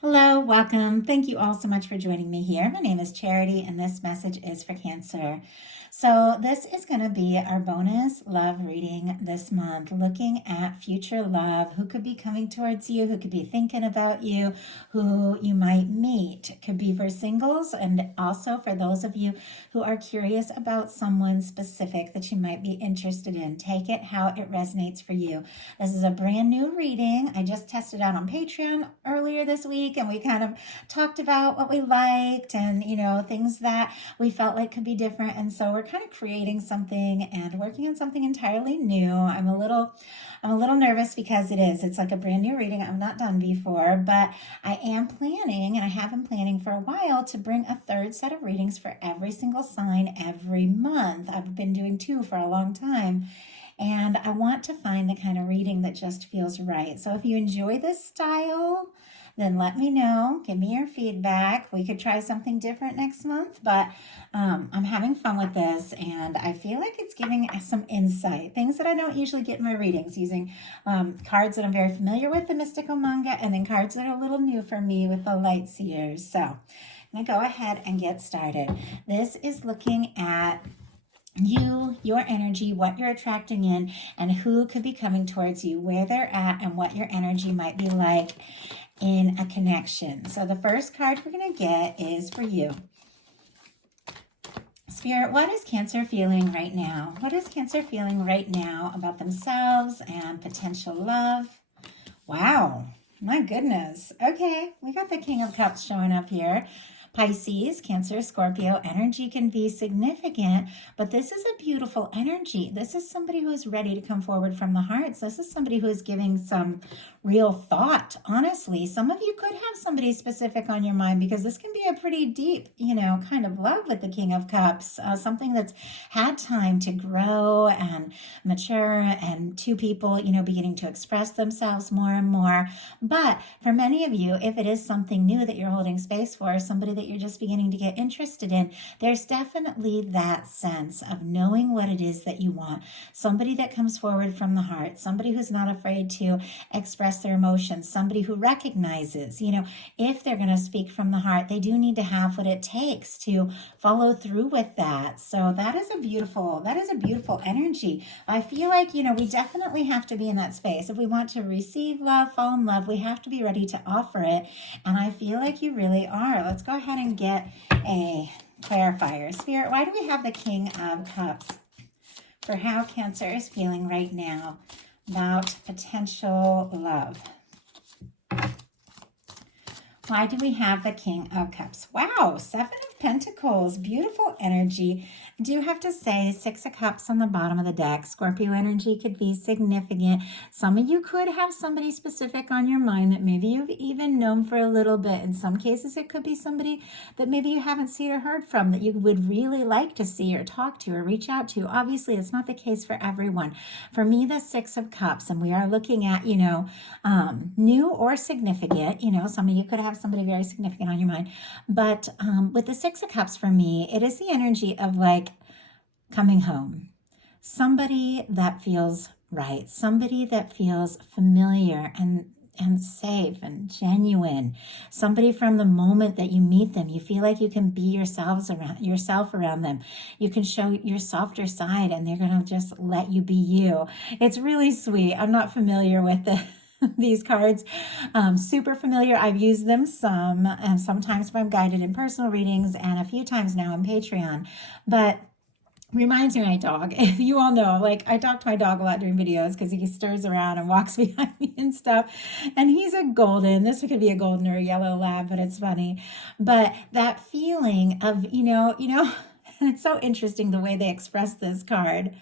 Hello, welcome. Thank you all so much for joining me here. My name is Charity, and this message is for Cancer. So, this is going to be our bonus love reading this month, looking at future love, who could be coming towards you, who could be thinking about you, who you might meet. It could be for singles and also for those of you who are curious about someone specific that you might be interested in. Take it how it resonates for you. This is a brand new reading. I just tested out on Patreon earlier this week, and we kind of talked about what we liked and, things that we felt like could be different. And so we're kind of creating something and working on something entirely new. I'm a little nervous because it's like a brand new reading. I've not done before, but I am planning, and I have been planning for a while, to bring a third set of readings for every single sign every month. I've been doing two for a long time. And I want to find the kind of reading that just feels right. So if you enjoy this style, then let me know. Give me your feedback. We could try something different next month, but I'm having fun with this, and I feel like it's giving us some insight, things that I don't usually get in my readings, using cards that I'm very familiar with, the Mystical Manga, and then cards that are a little new for me with the Light Seers. So I'm going to go ahead and get started. This is looking at you, your energy, what you're attracting in, and who could be coming towards you, where they're at, and what your energy might be like in a connection. So the first card we're going to get is for you. Spirit, what is Cancer feeling right now? What is Cancer feeling right now about themselves and potential love? Wow, my goodness. Okay, we got the King of Cups showing up here. Pisces, Cancer, Scorpio, energy can be significant, but this is a beautiful energy. This is somebody who is ready to come forward from the hearts. This is somebody who is giving some real thought, honestly. Some of you could have somebody specific on your mind, because this can be a pretty deep, kind of love with the King of Cups, something that's had time to grow and mature, and two people, beginning to express themselves more and more. But for many of you, if it is something new that you're holding space for, somebody that you're just beginning to get interested in, there's definitely that sense of knowing what it is that you want. Somebody that comes forward from the heart, somebody who's not afraid to express their emotions, somebody who recognizes, if they're going to speak from the heart, they do need to have what it takes to follow through with that. So that is a beautiful energy. I feel like, we definitely have to be in that space. If we want to receive love, fall in love, we have to be ready to offer it. And I feel like you really are. Let's go ahead and get a clarifier. Spirit, why do we have the King of Cups for how Cancer is feeling right now about potential love? Why do we have the King of Cups? Wow, Seven of Pentacles, beautiful energy. I do have to say, Six of Cups on the bottom of the deck. Scorpio energy could be significant. Some of you could have somebody specific on your mind that maybe you've even known for a little bit. In some cases, it could be somebody that maybe you haven't seen or heard from that you would really like to see or talk to or reach out to. Obviously, it's not the case for everyone. For me, the Six of Cups, and we are looking at, new or significant. Some of you could have somebody very significant on your mind. But with the Six of Cups, for me, it is the energy of like coming home. Somebody that feels right. Somebody that feels familiar and safe and genuine. Somebody from the moment that you meet them, you feel like you can be yourself around them. You can show your softer side, and they're going to just let you be you. It's really sweet. I'm not familiar with these cards, super familiar. I've used them sometimes when I'm guided in personal readings, and a few times now on Patreon. But reminds me of my dog. If you all know, like, I talk to my dog a lot during videos because he stirs around and walks behind me and stuff. And he's a golden. This could be a golden or a yellow lab, but it's funny. But that feeling of, it's so interesting the way they express this card.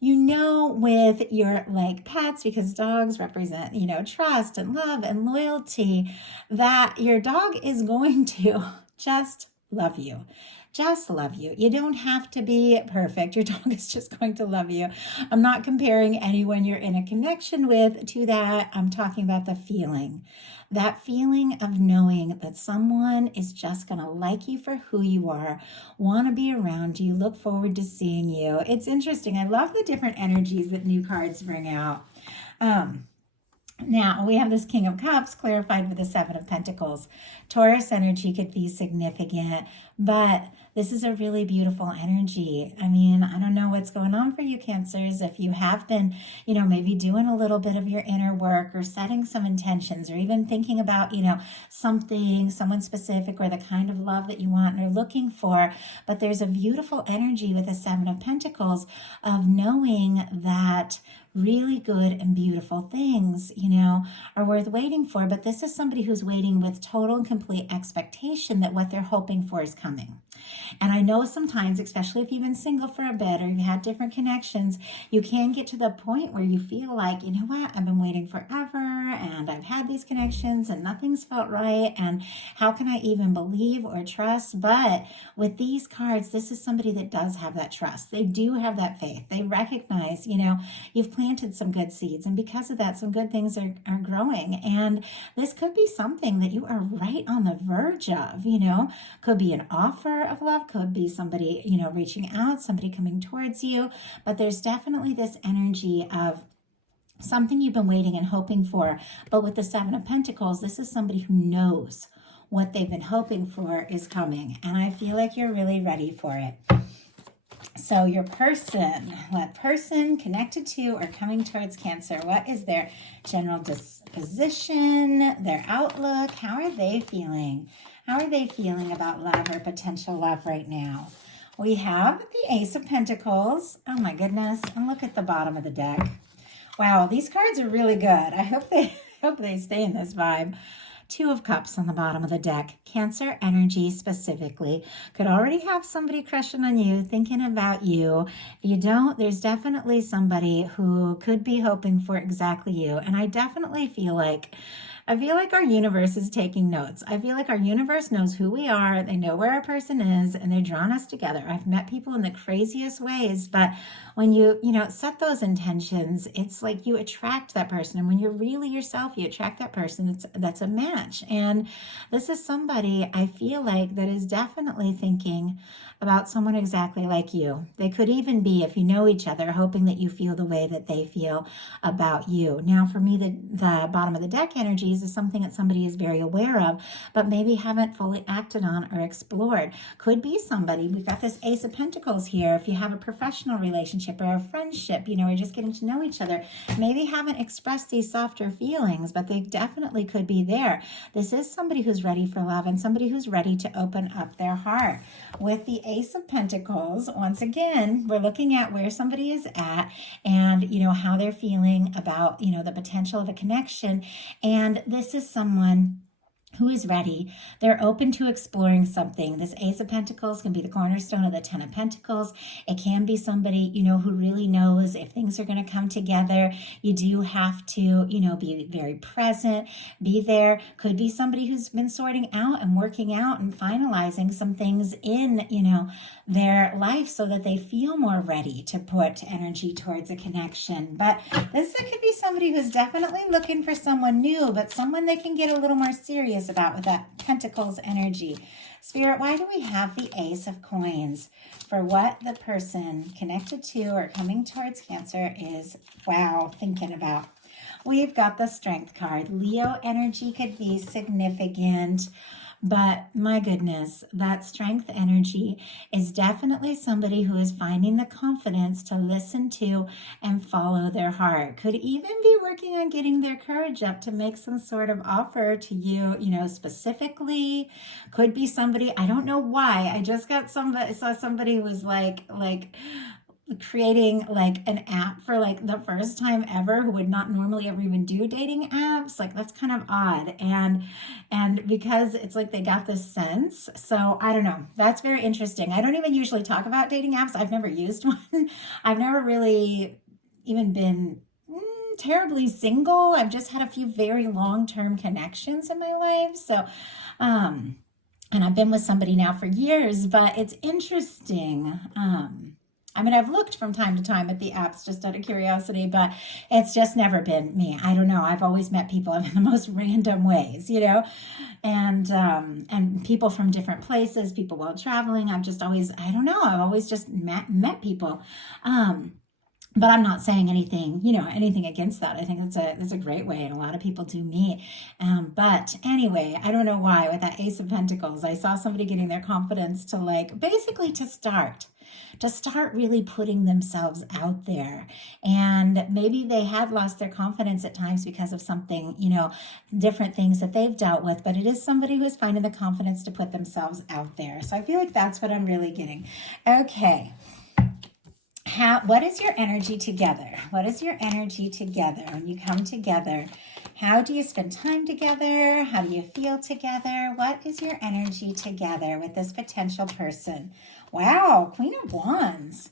With your like pets, because dogs represent, trust and love and loyalty, that your dog is going to just love you. Just love you. You don't have to be perfect. Your dog is just going to love you. I'm not comparing anyone you're in a connection with to that. I'm talking about the feeling. That feeling of knowing that someone is just going to like you for who you are, want to be around you, look forward to seeing you. It's interesting. I love the different energies that new cards bring out. Now, we have this King of Cups clarified with the Seven of Pentacles. Taurus energy could be significant, but this is a really beautiful energy. I mean, I don't know what's going on for you, Cancers. If you have been, maybe doing a little bit of your inner work or setting some intentions or even thinking about, someone specific or the kind of love that you want and are looking for. But there's a beautiful energy with the Seven of Pentacles of knowing that really good and beautiful things, are worth waiting for. But this is somebody who's waiting with total and complete expectation that what they're hoping for is coming. And I know sometimes, especially if you've been single for a bit or you've had different connections, you can get to the point where you feel like, you know what, I've been waiting forever and I've had these connections and nothing's felt right. And how can I even believe or trust? But with these cards, this is somebody that does have that trust. They do have that faith. They recognize, you've planted some good seeds. And because of that, some good things are growing. And this could be something that you are right on the verge of, could be an offer of love, could be somebody, reaching out, somebody coming towards you. But there's definitely this energy of something you've been waiting and hoping for. But with the Seven of Pentacles, this is somebody who knows what they've been hoping for is coming. And I feel like you're really ready for it. So your person connected to or coming towards Cancer, what is their general disposition, their outlook? How are they feeling? How are they feeling about love or potential love right now? We have the Ace of Pentacles. Oh my goodness. And look at the bottom of the deck. Wow, these cards are really good. I hope they stay in this vibe. Two of Cups on the bottom of the deck. Cancer energy specifically. Could already have somebody crushing on you, thinking about you. If you don't, there's definitely somebody who could be hoping for exactly you. And I definitely feel like our universe is taking notes. I feel like our universe knows who we are. They know where a person is, and they're drawing us together. I've met people in the craziest ways, but when you set those intentions, it's like you attract that person. And when you're really yourself, you attract that person. That's a match. And this is somebody I feel like that is definitely thinking about someone exactly like you. They could even be, if you know each other, hoping that you feel the way that they feel about you. Now, for me, the bottom of the deck energies is something that somebody is very aware of, but maybe haven't fully acted on or explored. Could be somebody, we've got this Ace of Pentacles here. If you have a professional relationship or a friendship, or just getting to know each other, maybe haven't expressed these softer feelings, but they definitely could be there. This is somebody who's ready for love and somebody who's ready to open up their heart. With the Ace of Pentacles, once again, we're looking at where somebody is at and, how they're feeling about, the potential of a connection. And this is someone who is ready. They're open to exploring something. This Ace of Pentacles can be the cornerstone of the Ten of Pentacles. It can be somebody, who really knows if things are going to come together. You do have to, be very present, be there. Could be somebody who's been sorting out and working out and finalizing some things in, their life so that they feel more ready to put energy towards a connection. But this could be somebody who's definitely looking for someone new, but someone they can get a little more serious about with that Pentacles energy. Spirit, why do we have the Ace of Coins for what the person connected to or coming towards Cancer is, thinking about? We've got the Strength card. Leo energy could be significant. But my goodness, that Strength energy is definitely somebody who is finding the confidence to listen to and follow their heart. Could even be working on getting their courage up to make some sort of offer to you, specifically. Could be somebody, I don't know why. I just saw somebody who was like creating like an app for like the first time ever, who would not normally ever even do dating apps. Like, that's kind of odd. And because it's like they got this sense. So I don't know. That's very interesting. I don't even usually talk about dating apps. I've never used one. I've never really even been terribly single. I've just had a few very long-term connections in my life. So, and I've been with somebody now for years, but it's interesting. I've looked from time to time at the apps just out of curiosity, but it's just never been me. I don't know. I've always met people in the most random ways, and people from different places, people while traveling. I've always just met people. But I'm not saying anything, you know, anything against that. I think that's a great way, and a lot of people do meet. But anyway, I don't know why with that Ace of Pentacles, I saw somebody getting their confidence to like basically to start really putting themselves out there. And maybe they had lost their confidence at times because of something, you know, different things that they've dealt with. But it is somebody who's finding the confidence to put themselves out there. So I feel like that's what I'm really getting. Okay. What is your energy together? What is your energy together when you come together? How do you spend time together? How do you feel together? What is your energy together with this potential person? Wow, Queen of Wands.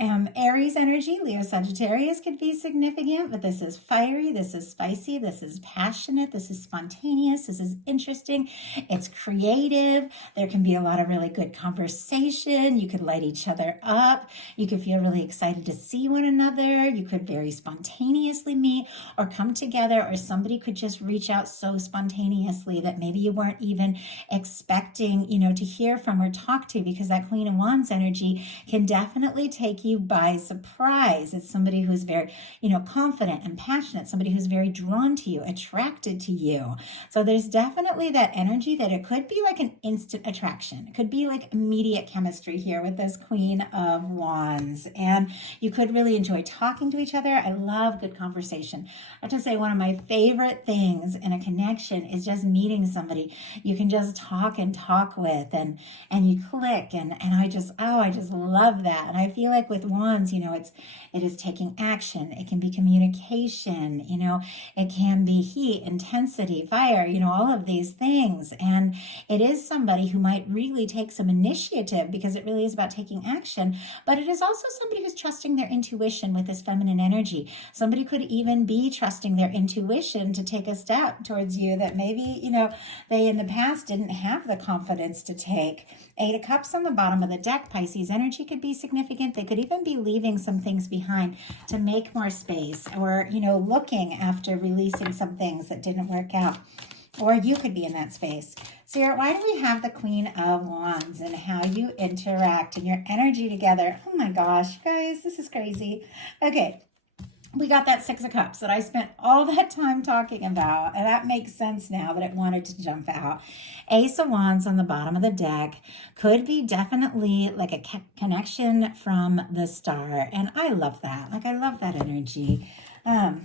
Aries energy, Leo Sagittarius could be significant, but this is fiery, this is spicy, this is passionate, this is spontaneous, this is interesting, it's creative. There can be a lot of really good conversation. You could light each other up. You could feel really excited to see one another. You could very spontaneously meet or come together, or somebody could just reach out so spontaneously that maybe you weren't even expecting, you know, to hear from or talk to, because that Queen of Wands energy can definitely take you by surprise. It's somebody who's very, you know, confident and passionate, somebody who's very drawn to you, attracted to you. So there's definitely that energy that it could be like an instant attraction. It could be like immediate chemistry here with this Queen of Wands. And you could really enjoy talking to each other. I love good conversation. I have to say, one of my favorite things in a connection is just meeting somebody you can just talk and talk with, and you click, and I just love that. And I feel like with Wands, you know, it is taking action. It can be communication, you know, it can be heat, intensity, fire, you know, all of these things. And it is somebody who might really take some initiative, because it really is about taking action. But it is also somebody who's trusting their intuition with this feminine energy. Somebody could even be trusting their intuition to take a step towards you that maybe, you know, they in the past didn't have the confidence to take. Eight of Cups on the bottom of the deck. Pisces energy could be significant. They could even be leaving some things behind to make more space, or, you know, looking after releasing some things that didn't work out. Or you could be in that space. So why do we have the Queen of Wands and how you interact and your energy together? Oh my gosh, guys, this is crazy. Okay. We got that Six of Cups that I spent all that time talking about, and that makes sense now that it wanted to jump out. Ace of Wands on the bottom of the deck could be definitely like a connection from the star, and I love that. Like, I love that energy.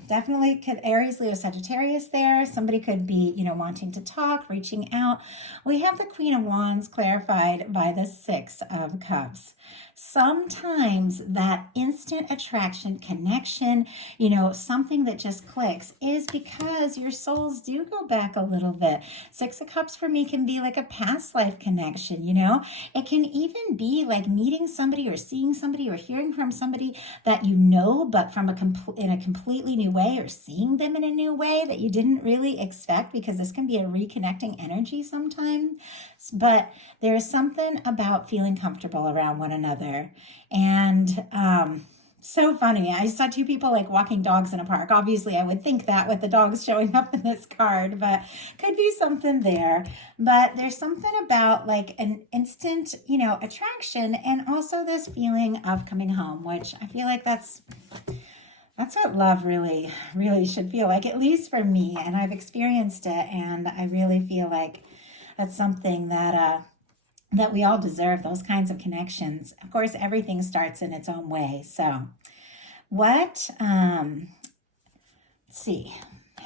Definitely could Aries, Leo, Sagittarius there. Somebody could be, you know, wanting to talk, reaching out. We have the Queen of Wands clarified by the Six of Cups. Sometimes that instant attraction, connection, you know, something that just clicks, is because your souls do go back a little bit. Six of Cups for me can be like a past life connection, you know. It can even be like meeting somebody or seeing somebody or hearing from somebody that you know, but from in a completely new way, or seeing them in a new way that you didn't really expect, because this can be a reconnecting energy sometimes. But there is something about feeling comfortable around one another. And so funny. I saw two people like walking dogs in a park. Obviously, I would think that with the dogs showing up in this card, but could be something there. But there's something about like an instant, you know, attraction, and also this feeling of coming home, which I feel like that's what love really, really should feel like, at least for me. And I've experienced it, and I really feel like that's something that we all deserve, those kinds of connections. Of course, everything starts in its own way. So let's see.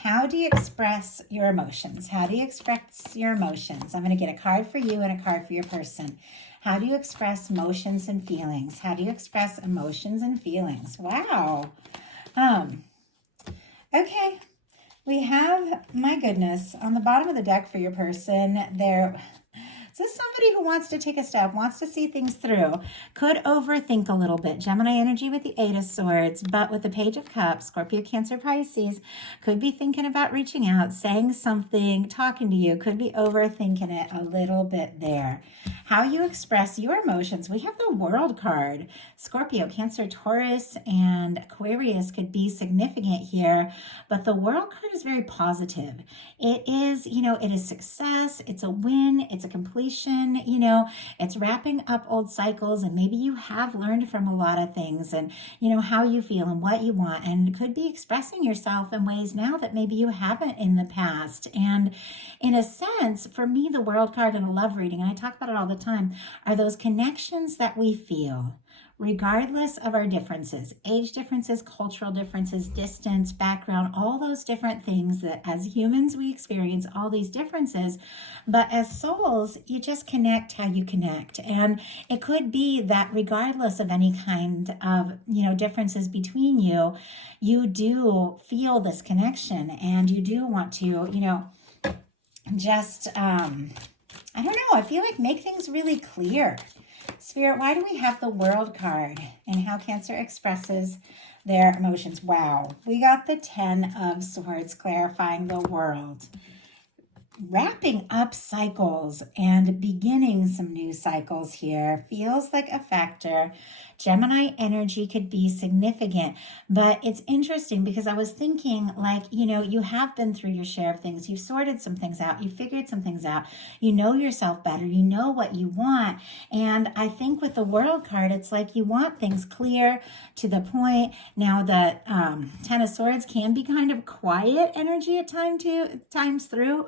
How do you express your emotions? How do you express your emotions? I'm going to get a card for you and a card for your person. How do you express emotions and feelings? How do you express emotions and feelings? Wow. Okay. We have, my goodness, on the bottom of the deck for your person, there. Is this somebody who wants to take a step, wants to see things through, could overthink a little bit? Gemini energy with the Eight of Swords, but with the Page of Cups, Scorpio, Cancer, Pisces, could be thinking about reaching out, saying something, talking to you, could be overthinking it a little bit there. how you express your emotions. We have the World card. Scorpio, Cancer, Taurus, and Aquarius could be significant here, but the World card is very positive. It is, it is success, it's a win, it's a completion, it's wrapping up old cycles, and maybe you have learned from a lot of things, and how you feel and what you want, and could be expressing yourself in ways now that maybe you haven't in the past. And in a sense, for me, the World card in a love reading, and I talk about it all the time, are those connections that we feel regardless of our differences, age differences, cultural differences, distance, background, all those different things that as humans we experience all these differences. But as souls, you just connect how you connect. And it could be that regardless of any kind of, differences between you, you do feel this connection, and you do want to, just, I don't know, I feel like make things really clear. Spirit, why do we have the World card and how Cancer expresses their emotions? Wow, we got the 10 of Swords clarifying the world. Wrapping up cycles and beginning some new cycles here feels like a factor. Gemini energy could be significant, but it's interesting because I was thinking you have been through your share of things. You've sorted some things out. You figured some things out. You know yourself better. You know what you want. And I think with the World card, it's like you want things clear to the point. Now the 10 of Swords can be kind of quiet energy at times through.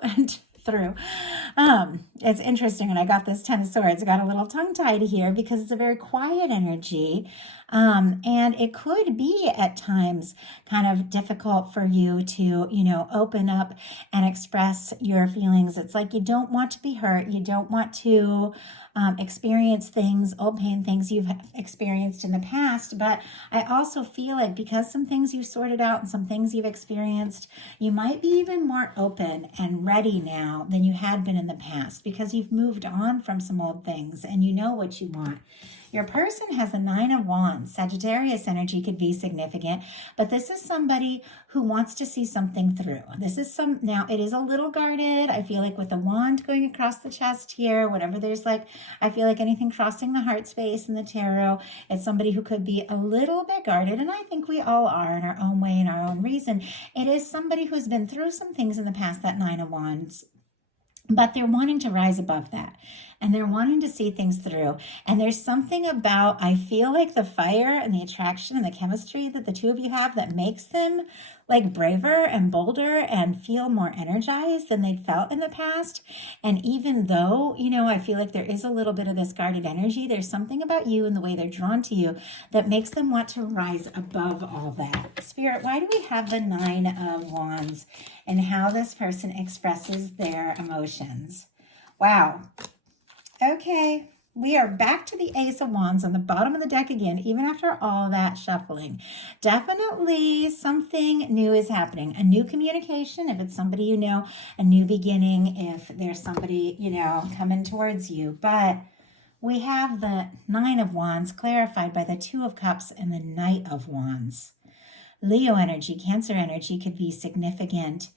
It's interesting. And I got this 10 of Swords. I got a little tongue-tied here because it's a very quiet energy. And it could be at times kind of difficult for you to, open up and express your feelings. It's like you don't want to be hurt. You don't want to experience things, old pain, things you've experienced in the past. But I also feel like because some things you've sorted out and some things you've experienced, you might be even more open and ready now than you had been in the past because you've moved on from some old things and you know what you want. Your person has a 9 of Wands. Sagittarius energy could be significant, but this is somebody who wants to see something through. Now it is a little guarded. I feel like with the wand going across the chest here, whatever I feel like anything crossing the heart space in the tarot, it's somebody who could be a little bit guarded, and I think we all are in our own way and our own reason. It is somebody who's been through some things in the past, that 9 of Wands, but they're wanting to rise above that. And they're wanting to see things through. And there's something about, I feel like the fire and the attraction and the chemistry that the two of you have that makes them like braver and bolder and feel more energized than they'd felt in the past. And even though, I feel like there is a little bit of this guarded energy, there's something about you and the way they're drawn to you that makes them want to rise above all that. Spirit, why do we have the 9 of Wands and how this person expresses their emotions? Wow. Okay, we are back to the Ace of Wands on the bottom of the deck again, even after all that shuffling. Definitely something new is happening. A new communication, if it's somebody you know, a new beginning, if there's somebody, coming towards you. But we have the 9 of Wands clarified by the 2 of Cups and the Knight of Wands. Leo energy, Cancer energy could be significant.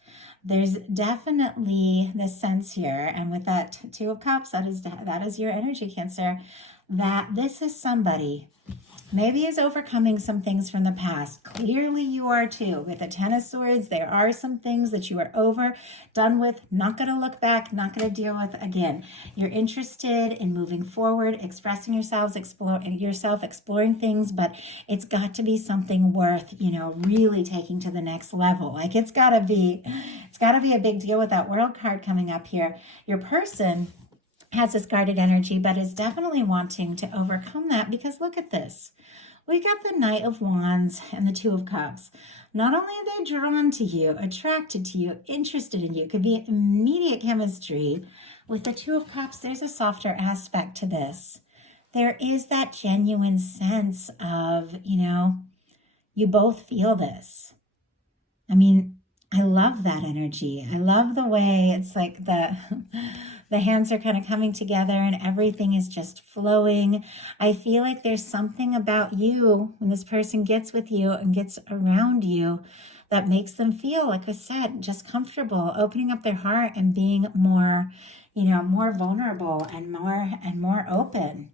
There's definitely this sense here, and with that 2 of Cups, that is your energy, Cancer, that this is somebody maybe is overcoming some things from the past. Clearly you are too. With the 10 of Swords, there are some things that you are over, done with, not going to look back, not going to deal with again. You're interested in moving forward, expressing yourselves, exploring things, but it's got to be something worth, really taking to the next level. Like it's got to be a big deal with that World card coming up here. Your person has this guarded energy, but is definitely wanting to overcome that because look at this. We got the Knight of Wands and the 2 of Cups. Not only are they drawn to you, attracted to you, interested in you, could be immediate chemistry. With the 2 of Cups, there's a softer aspect to this. There is that genuine sense of, you both feel this. I mean, I love that energy. I love the way it's like the hands are kind of coming together and everything is just flowing. I feel like there's something about you when this person gets with you and gets around you that makes them feel, like I said, just comfortable, opening up their heart and being more more vulnerable and more open.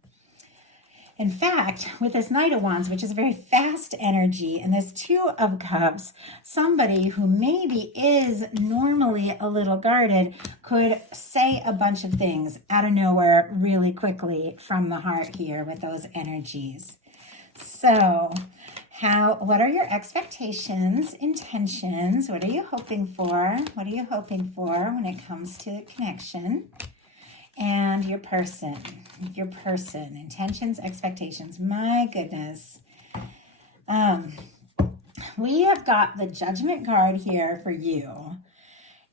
In fact, with this Knight of Wands, which is a very fast energy, and this Two of Cups, somebody who maybe is normally a little guarded could say a bunch of things out of nowhere really quickly from the heart here with those energies. So, what are your expectations, intentions? What are you hoping for? What are you hoping for when it comes to connection? And your person, intentions, expectations. My goodness. We have got the Judgment card here for you.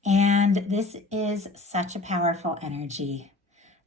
And this is such a powerful energy.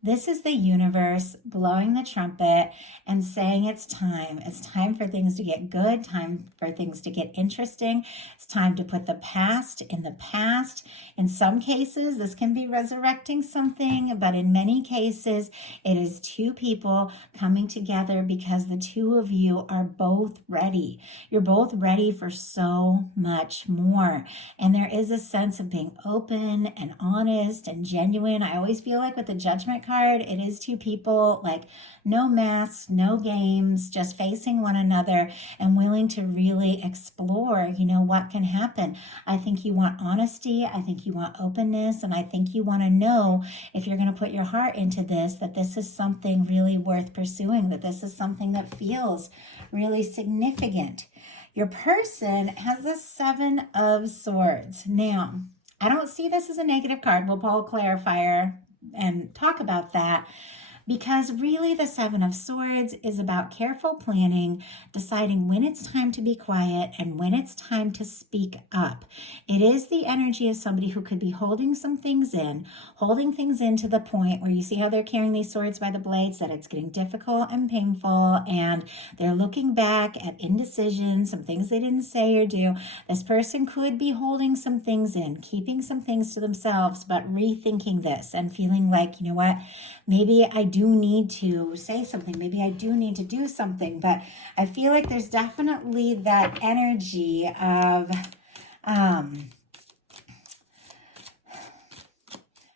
This is the universe blowing the trumpet and saying it's time. It's time for things to get good, time for things to get interesting. It's time to put the past in the past. In some cases, this can be resurrecting something, but in many cases, it is two people coming together because the two of you are both ready. You're both ready for so much more. And there is a sense of being open and honest and genuine. I always feel like with the Judgment card, it is two people, like no masks, no games, just facing one another and willing to really explore, what can happen. I think you want honesty. I think you want openness. And I think you want to know, if you're going to put your heart into this, that this is something really worth pursuing, that this is something that feels really significant. Your person has the Seven of Swords. Now, I don't see this as a negative card. We'll pull a clarifier and talk about that, because really the Seven of Swords is about careful planning, deciding when it's time to be quiet and when it's time to speak up. It is the energy of somebody who could be holding some things in, to the point where you see how they're carrying these swords by the blades, that it's getting difficult and painful, and they're looking back at indecision, some things they didn't say or do. This person could be holding some things in, keeping some things to themselves, but rethinking this and feeling like, you know what, maybe I do need to say something. Maybe I do need to do something. But I feel like there's definitely that energy of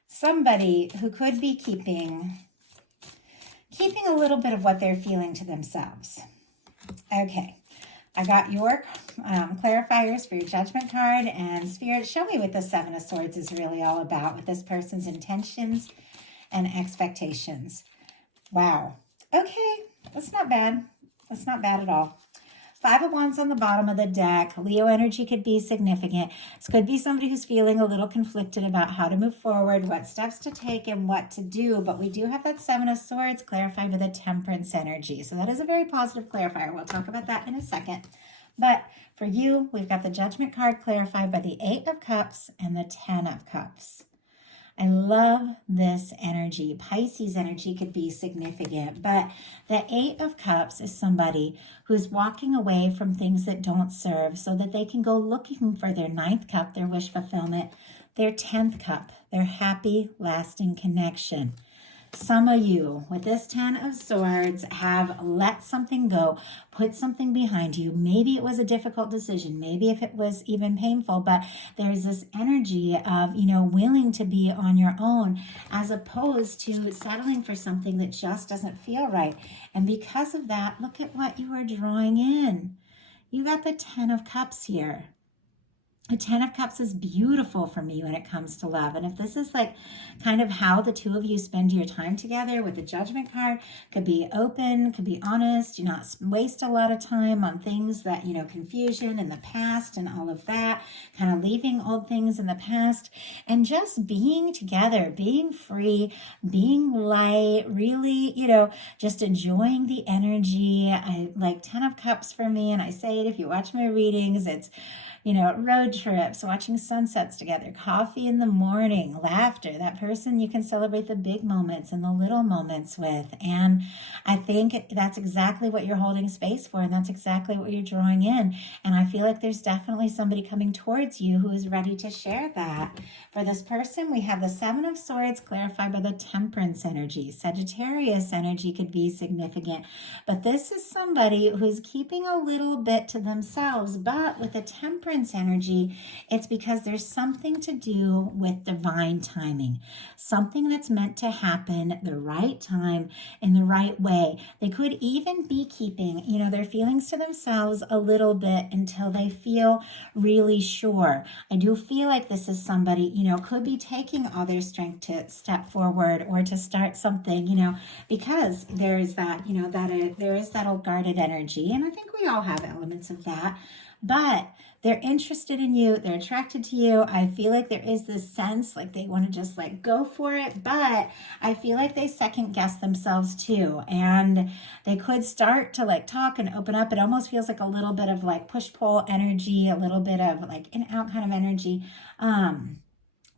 somebody who could be keeping a little bit of what they're feeling to themselves. Okay. I got your clarifiers for your Judgment card, and Spirit, show me what the Seven of Swords is really all about with this person's intentions and expectations. Wow. Okay, that's not bad. That's not bad at all. Five of Wands on the bottom of the deck. Leo energy could be significant. This could be somebody who's feeling a little conflicted about how to move forward, what steps to take, and what to do. But we do have that Seven of Swords clarified with a Temperance energy. So that is a very positive clarifier. We'll talk about that in a second. But for you, we've got the Judgment card clarified by the Eight of Cups and the Ten of Cups. I love this energy. Pisces energy could be significant, but the Eight of Cups is somebody who's walking away from things that don't serve so that they can go looking for their ninth cup, their wish fulfillment, their 10th cup, their happy, lasting connection. Some of you with this Ten of Swords have let something go, put something behind you. Maybe it was a difficult decision. Maybe if it was even painful, but there's this energy of, willing to be on your own as opposed to settling for something that just doesn't feel right. And because of that, look at what you are drawing in. You got the Ten of Cups here. The Ten of Cups is beautiful for me when it comes to love. And if this is like kind of how the two of you spend your time together with the Judgment card, could be open, could be honest, do not waste a lot of time on things that, confusion in the past and all of that, kind of leaving old things in the past and just being together, being free, being light, really, just enjoying the energy. I like Ten of Cups for me. And I say it, if you watch my readings, it's road trips, watching sunsets together, coffee in the morning, laughter, that person you can celebrate the big moments and the little moments with. And I think that's exactly what you're holding space for. And that's exactly what you're drawing in. And I feel like there's definitely somebody coming towards you who is ready to share that. For this person, we have the Seven of Swords clarified by the Temperance energy. Sagittarius energy could be significant. But this is somebody who's keeping a little bit to themselves. But with the Temperance temperance energy, it's because there's something to do with divine timing, something that's meant to happen the right time in the right way. They could even be keeping, their feelings to themselves a little bit until they feel really sure. I do feel like this is somebody, could be taking all their strength to step forward or to start something, because there is that, there is that old guarded energy. And I think we all have elements of that, but they're interested in you. They're attracted to you. I feel like there is this sense like they want to just like go for it, but I feel like they second guess themselves too. And they could start to like talk and open up. It almost feels like a little bit of like push pull energy, a little bit of like in out kind of energy,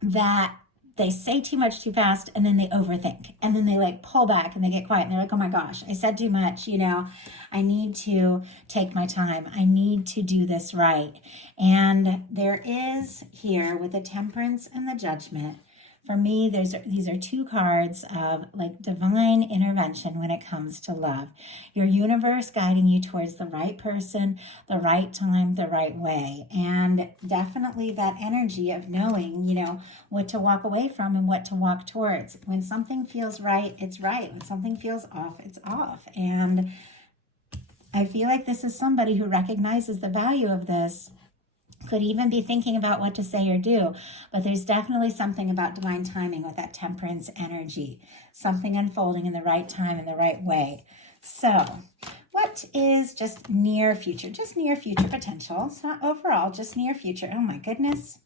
that they say too much too fast, and then they overthink, and then they like pull back and they get quiet and they're like, oh my gosh, I said too much, I need to take my time. I need to do this right. And there is here with the Temperance and the Judgment, for me, these are two cards of like divine intervention when it comes to love. Your universe guiding you towards the right person, the right time, the right way. And definitely that energy of knowing, what to walk away from and what to walk towards. When something feels right, it's right. When something feels off, it's off. And I feel like this is somebody who recognizes the value of this, could even be thinking about what to say or do, but there's definitely something about divine timing with that temperance energy, something unfolding in the right time, in the right way. So what is just near future potential? It's not overall, just near future. Oh my goodness.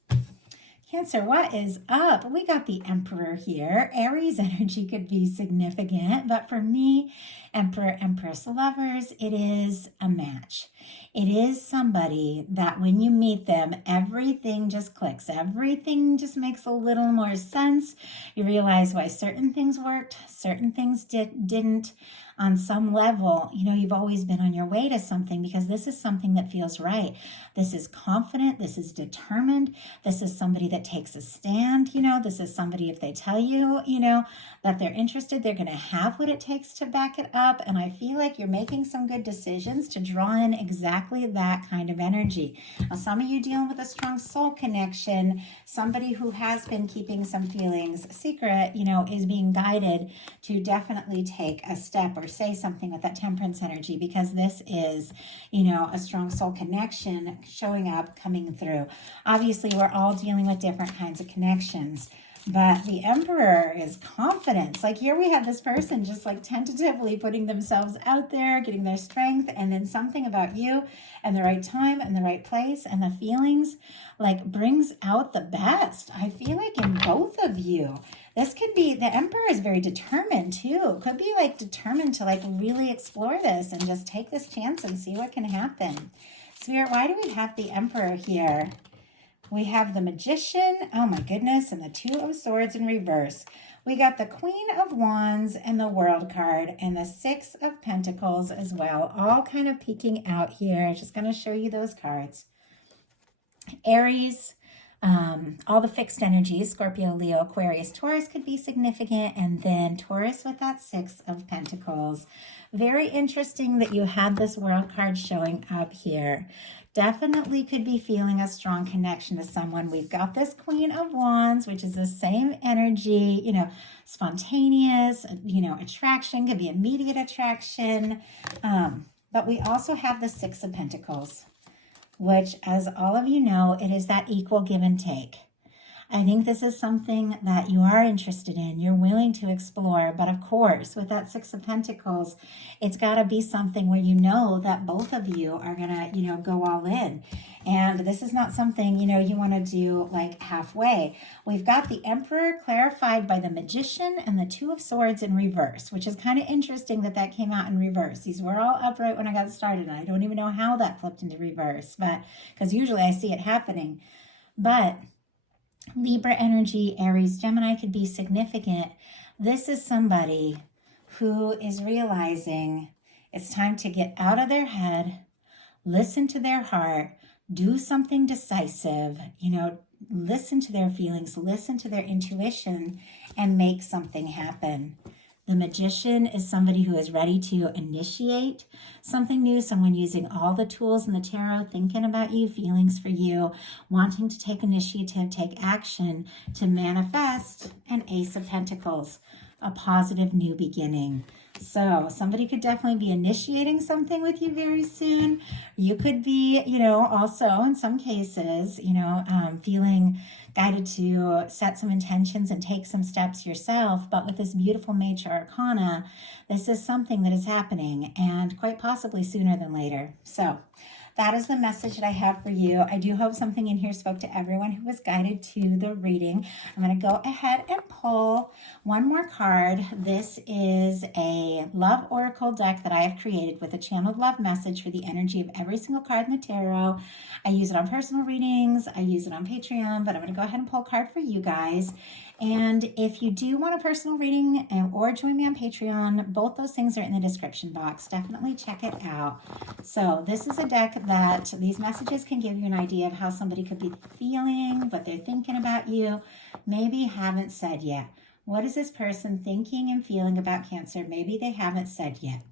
Cancer, what is up? We got the Emperor here. Aries energy could be significant, but for me, Emperor, Empress lovers, it is a match. It is somebody that when you meet them, everything just clicks. Everything just makes a little more sense. You realize why certain things worked, certain things didn't. On some level, you've always been on your way to something because this is something that feels right. This is confident. This is determined. This is somebody that takes a stand. This is somebody, if they tell you, that they're interested, they're going to have what it takes to back it up. And I feel like you're making some good decisions to draw in exactly that kind of energy. Now, some of you dealing with a strong soul connection, somebody who has been keeping some feelings secret, is being guided to definitely take a step or say something with that temperance energy, because this is, a strong soul connection showing up, coming through. Obviously, we're all dealing with different kinds of connections, but the Emperor is confidence. Like here we have this person just like tentatively putting themselves out there, getting their strength, and then something about you and the right time and the right place and the feelings like brings out the best. I feel like in both of you. This could be, the Emperor is very determined too. Could be like determined to like really explore this and just take this chance and see what can happen. Spirit, why do we have the Emperor here? We have the Magician, oh my goodness, and the Two of Swords in reverse. We got the Queen of Wands and the World card and the Six of Pentacles as well, all kind of peeking out here. Just going to show you those cards. Aries, all the fixed energies, Scorpio, Leo, Aquarius, Taurus could be significant, and then Taurus with that Six of Pentacles. Very interesting that you had this World card showing up here. Definitely could be feeling a strong connection to someone. We've got this Queen of Wands, which is the same energy, spontaneous, attraction, could be immediate attraction. But we also have the Six of Pentacles, which, as all of you know, it is that equal give and take. I think this is something that you are interested in, you're willing to explore, but of course, with that Six of Pentacles, it's got to be something where you know that both of you are going to, go all in. And this is not something, you want to do like halfway. We've got the Emperor clarified by the Magician and the Two of Swords in reverse, which is kind of interesting that came out in reverse. These were all upright when I got started, and I don't even know how that flipped into reverse, but because usually I see it happening. But Libra energy, Aries, Gemini could be significant. This is somebody who is realizing it's time to get out of their head, listen to their heart, do something decisive, listen to their feelings, listen to their intuition, and make something happen. The Magician is somebody who is ready to initiate something new, someone using all the tools in the tarot, thinking about you, feelings for you, wanting to take initiative, take action to manifest an Ace of Pentacles, a positive new beginning. So somebody could definitely be initiating something with you very soon. You could be, also in some cases, feeling guided to set some intentions and take some steps yourself. But with this beautiful Major Arcana, this is something that is happening, and quite possibly sooner than later. So that is the message that I have for you. I do hope something in here spoke to everyone who was guided to the reading. I'm going to go ahead and pull one more card. This is a love oracle deck that I have created with a channeled love message for the energy of every single card in the tarot. I use it on personal readings. I use it on Patreon, but I'm going to go ahead and pull a card for you guys. And if you do want a personal reading or join me on Patreon, both those things are in the description box. Definitely check it out. So this is a deck that these messages can give you an idea of how somebody could be feeling, what they're thinking about you, maybe haven't said yet. What is this person thinking and feeling about Cancer? Maybe they haven't said yet.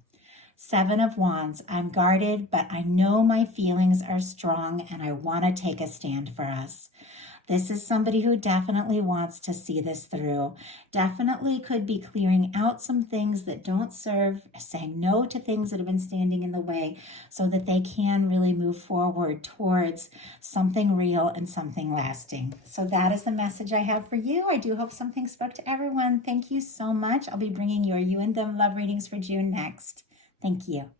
7 of Wands. I'm guarded, but I know my feelings are strong and I want to take a stand for us. This is somebody who definitely wants to see this through. Definitely could be clearing out some things that don't serve, saying no to things that have been standing in the way so that they can really move forward towards something real and something lasting. So that is the message I have for you. I do hope something spoke to everyone. Thank you so much. I'll be bringing your You and Them love readings for June next. Thank you.